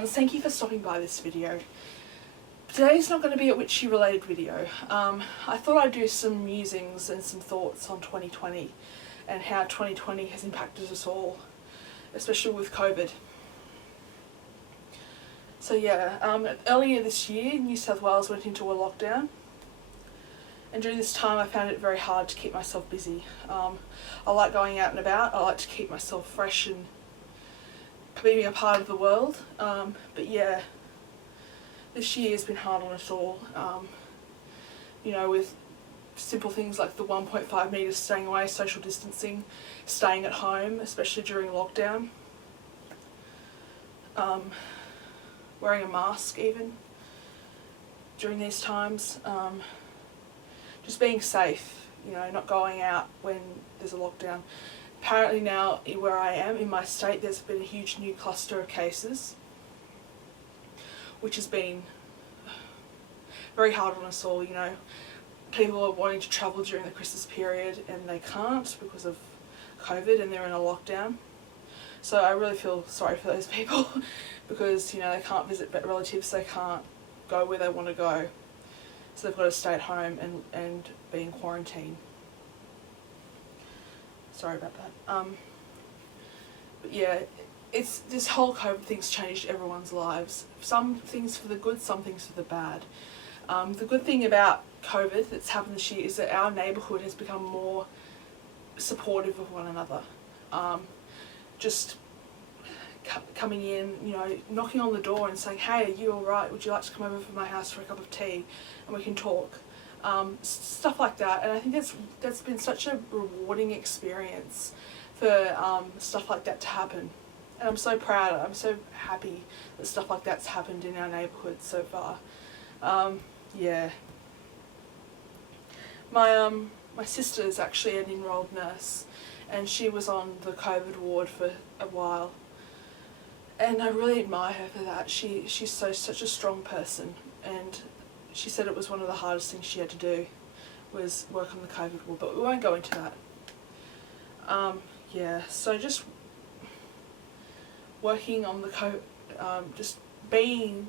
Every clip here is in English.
everyone, thank you for stopping by this video. Today's not going to be a witchy related video. I thought I'd do some musings and some thoughts on 2020 and how 2020 has impacted us all, especially with COVID. So yeah, earlier this year New South Wales went into a lockdown, and during this time I found it very hard to keep myself busy. I like going out and about, I like to keep myself fresh and being a part of the world, but yeah, this year has been hard on us all, you know, with simple things like the 1.5 metres staying away, social distancing, staying at home, especially during lockdown, wearing a mask even during these times, just being safe, you know, not going out when there's a lockdown. Apparently now, where I am, in my state, there's been a huge new cluster of cases, which has been very hard on us all, you know. People are wanting to travel during the Christmas period and they can't because of COVID and they're in a lockdown. So I really feel sorry for those people because, you know, they can't visit relatives, they can't go where they want to go. So they've got to stay at home and be in quarantine. Sorry about that. But yeah, it's this whole COVID thing's changed everyone's lives. Some things for the good, some things for the bad. The good thing about COVID that's happened this year is that our neighbourhood has become more supportive of one another. Just coming in, you know, knocking on the door and saying, hey, are you alright? Would you like to come over to my house for a cup of tea and we can talk? Stuff like that, and I think that's been such a rewarding experience for stuff like that to happen, and I'm so proud, I'm so happy that stuff like that's happened in our neighbourhood so far. Yeah, my sister is actually an enrolled nurse, and she was on the COVID ward for a while, and I really admire her for that. She's such a strong person, and she said it was one of the hardest things she had to do was work on the COVID ward, but we won't go into that. Yeah, so just working on the COVID, just being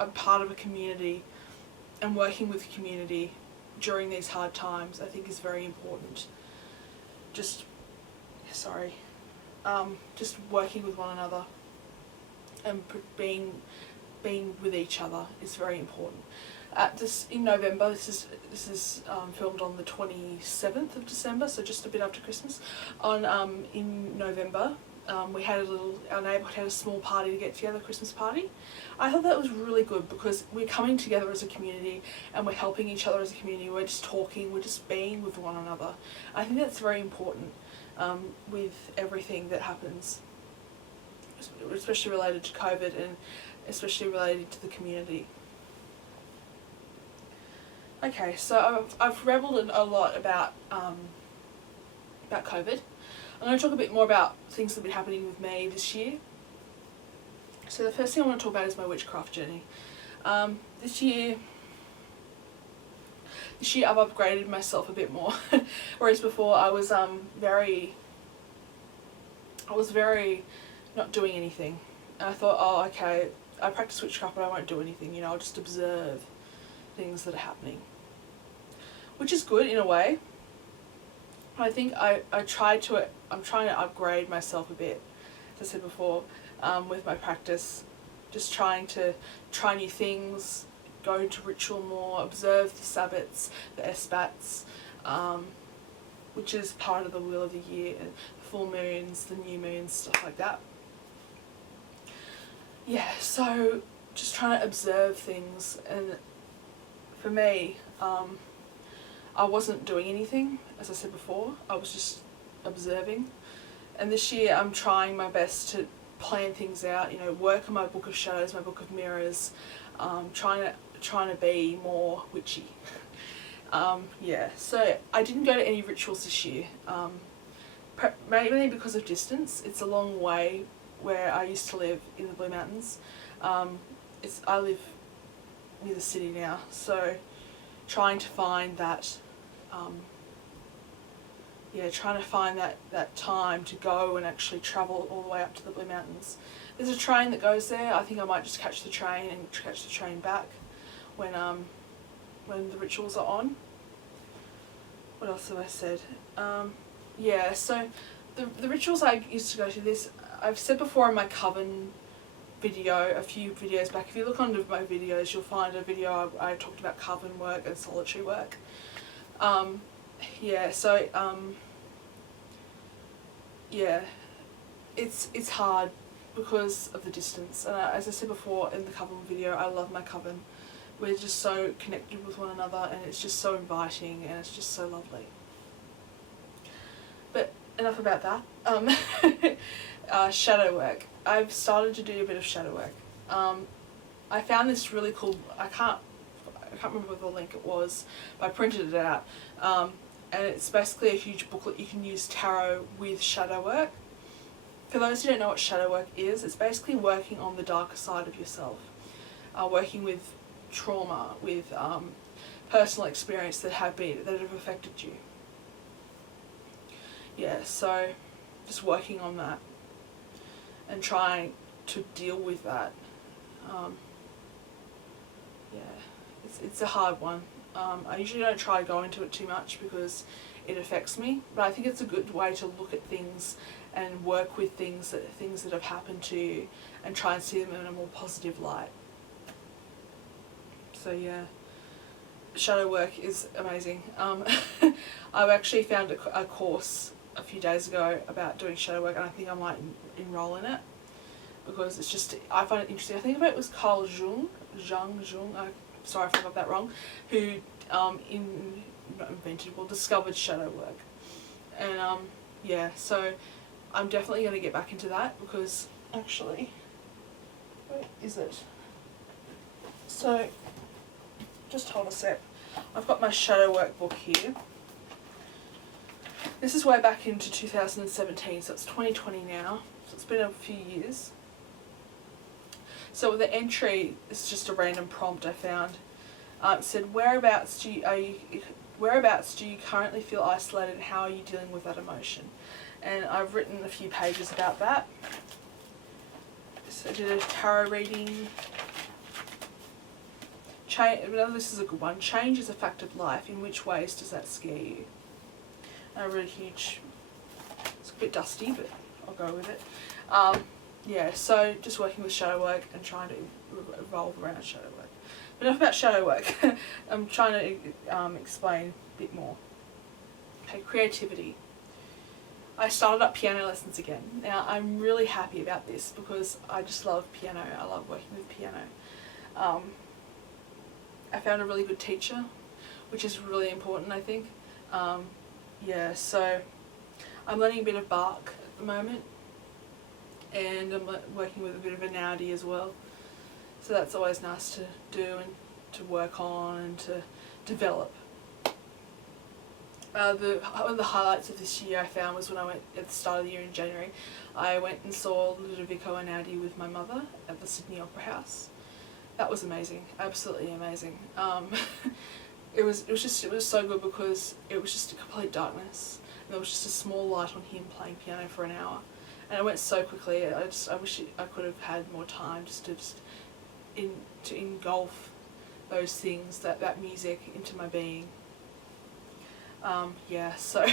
a part of a community and working with community during these hard times, I think is very important. Just working with one another and being with each other is very important. In November, this is filmed on the 27th of December, so just a bit after Christmas. In November, our neighbourhood had a small party to get together, Christmas party. I thought that was really good because we're coming together as a community and we're helping each other as a community. We're just talking, we're just being with one another. I think that's very important with everything that happens, especially related to COVID and especially related to the community. Okay, so I've rambled a lot about COVID. I'm going to talk a bit more about things that have been happening with me this year. So the first thing I want to talk about is my witchcraft journey. This year I've upgraded myself a bit more, whereas before I was very not doing anything. And I thought, oh, okay, I practice witchcraft but I won't do anything, you know, I'll just observe things that are happening, which is good in a way. I think I'm trying to upgrade myself a bit, as I said before, with my practice, just trying to try new things, go into ritual more, observe the Sabbats, the Esbats, which is part of the wheel of the year, and the full moons, the new moons, stuff like that. Yeah, so just trying to observe things, and for me, I wasn't doing anything, as I said before, I was just observing. And this year I'm trying my best to plan things out, you know, work on my book of shadows, my book of mirrors, trying to be more witchy. Yeah, so I didn't go to any rituals this year, mainly because of distance. It's a long way where I used to live in the Blue Mountains. I live near the city now, so trying to find that trying to find that time to go and actually travel all the way up to the Blue Mountains There's a train that goes there. I think I might just catch the train and catch the train back when the rituals are on. What else have I said? Yeah, so the rituals I used to go to, this I've said before in my coven video a few videos back. If you look under my videos, you'll find a video I talked about coven work and solitary work. Yeah, so yeah, it's hard because of the distance. And as I said before in the coven video, I love my coven. We're just so connected with one another, and it's just so inviting, and it's just so lovely. But enough about that. Shadow work. I've started to do a bit of shadow work. I found this really cool. I can't remember what the link it was, but I printed it out. And it's basically a huge booklet you can use tarot with shadow work. For those who don't know what shadow work is, it's basically working on the darker side of yourself, working with trauma, with personal experience that have affected you. Yeah, so just working on that and trying to deal with that. Yeah, it's a hard one. I usually don't try to go into it too much because it affects me, but I think it's a good way to look at things and work with things that have happened to you and try and see them in a more positive light. So yeah, shadow work is amazing. I actually found a course a few days ago about doing shadow work, and I think I might enroll in it because it's just, I find it interesting. I think it was Carl Jung, sorry if I got that wrong, who discovered shadow work. And yeah, so I'm definitely going to get back into that because actually, where is it? So, just hold a sec. I've got my shadow work book here. This is way back into 2017, so it's 2020 now, so it's been a few years. So the entry is just a random prompt I found. It said, whereabouts do you currently feel isolated, and how are you dealing with that emotion? And I've written a few pages about that. So I did a tarot reading. This is a good one. Change is a fact of life. In which ways does that scare you? And I wrote a huge, it's a bit dusty, but I'll go with it. Yeah, so just working with shadow work and trying to evolve around shadow work. But enough about shadow work. I'm trying to explain a bit more. Okay, creativity. I started up piano lessons again. Now, I'm really happy about this because I just love piano. I love working with piano. I found a really good teacher, which is really important, I think. Yeah, so I'm learning a bit of Bach at the moment, and I'm working with a bit of Einaudi as well. So that's always nice to do and to work on and to develop. One of the highlights of this year I found was when I went at the start of the year in January. I went and saw Ludovico Einaudi with my mother at the Sydney Opera House. That was amazing, absolutely amazing. It was so good because it was just a complete darkness. And there was just a small light on him playing piano for an hour, and it went so quickly. I wish I could have had more time to engulf those things, that music into my being. Yeah, so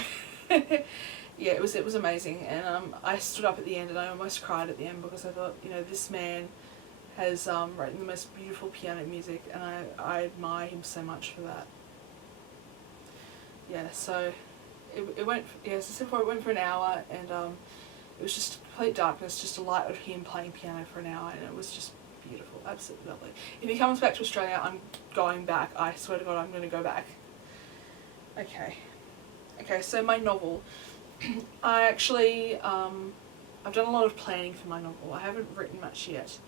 yeah, it was amazing, and I stood up at the end and I almost cried at the end because I thought, this man has written the most beautiful piano music, and I admire him so much for that. Yeah, so it went, as I said before, it went for an hour, and it was just complete darkness, just a light of him playing piano for an hour, and it was just beautiful, absolutely lovely. If he comes back to Australia, I'm going back. I swear to God, I'm going to go back. Okay, so my novel. I actually, I've done a lot of planning for my novel. I haven't written much yet.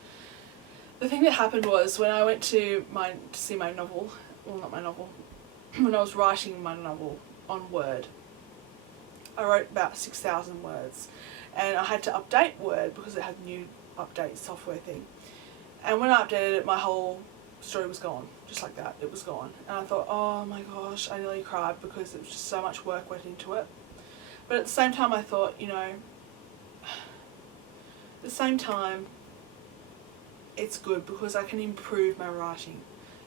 The thing that happened was when I went to see my novel, well, not my novel, when I was writing my novel on Word, I wrote about 6,000 words, and I had to update Word because it had a new update software thing. And when I updated it, my whole story was gone, just like that. It was gone, and I thought, oh my gosh, I nearly cried because it was just so much work went into it. But at the same time, I thought, at the same time, it's good because I can improve my writing.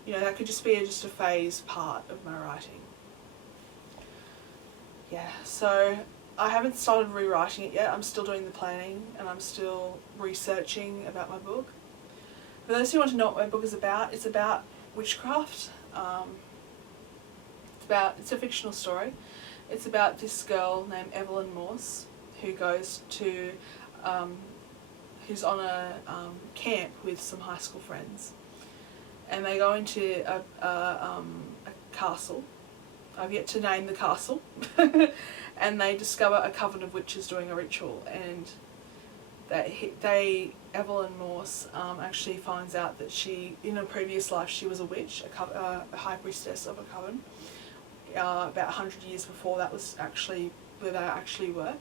You know, that could just be just a phase part of my writing. Yeah, so I haven't started rewriting it yet. I'm still doing the planning and I'm still researching about my book. For those who want to know what my book is about, it's about witchcraft. It's a fictional story. It's about this girl named Evelyn Morse who goes to, who's on a camp with some high school friends, and they go into a castle. I've yet to name the castle, and they discover a coven of witches doing a ritual, and Evelyn Morse actually finds out that she, in a previous life, she was a witch, a high priestess of a coven. About 100 years before that was actually where they actually were.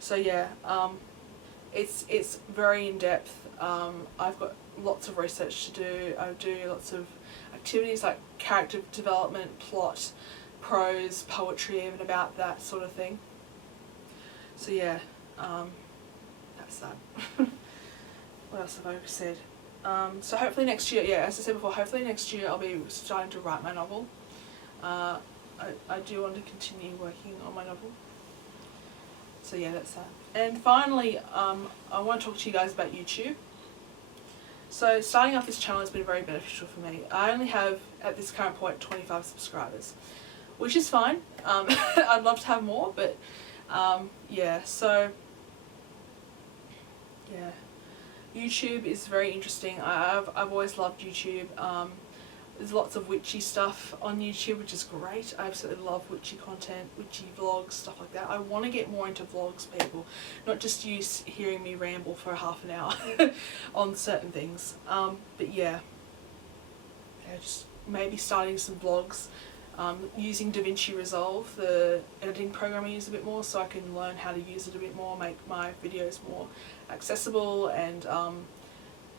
So yeah, it's very in depth. I've got lots of research to do. I do lots of activities like character development, plot, prose, poetry, even about that sort of thing. So yeah, that's that. What else have I said? So hopefully next year, yeah, as I said before, hopefully next year I'll be starting to write my novel. I do want to continue working on my novel. So yeah, that's that. And finally, I want to talk to you guys about YouTube. So starting up this channel has been very beneficial for me. I only have, at this current point, 25 subscribers, which is fine. I'd love to have more, but yeah, so yeah. YouTube is very interesting. I've always loved YouTube. There's lots of witchy stuff on YouTube, which is great. I absolutely love witchy content, witchy vlogs, stuff like that. I want to get more into vlogs, people, not just you hearing me ramble for half an hour on certain things. But yeah, just maybe starting some vlogs, using DaVinci Resolve, the editing program I use a bit more, so I can learn how to use it a bit more, make my videos more accessible and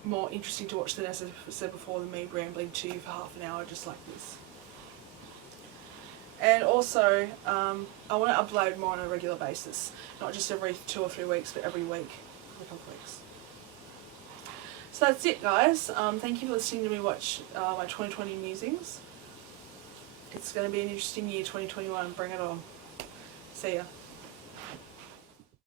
more interesting to watch than, as I said before, than me rambling to you for half an hour just like this. And also, I want to upload more on a regular basis, not just every 2 or 3 weeks, but every week, a couple of weeks. So that's it, guys. Thank you for listening to me watch my 2020 musings. It's going to be an interesting year, 2021. Bring it on. See ya.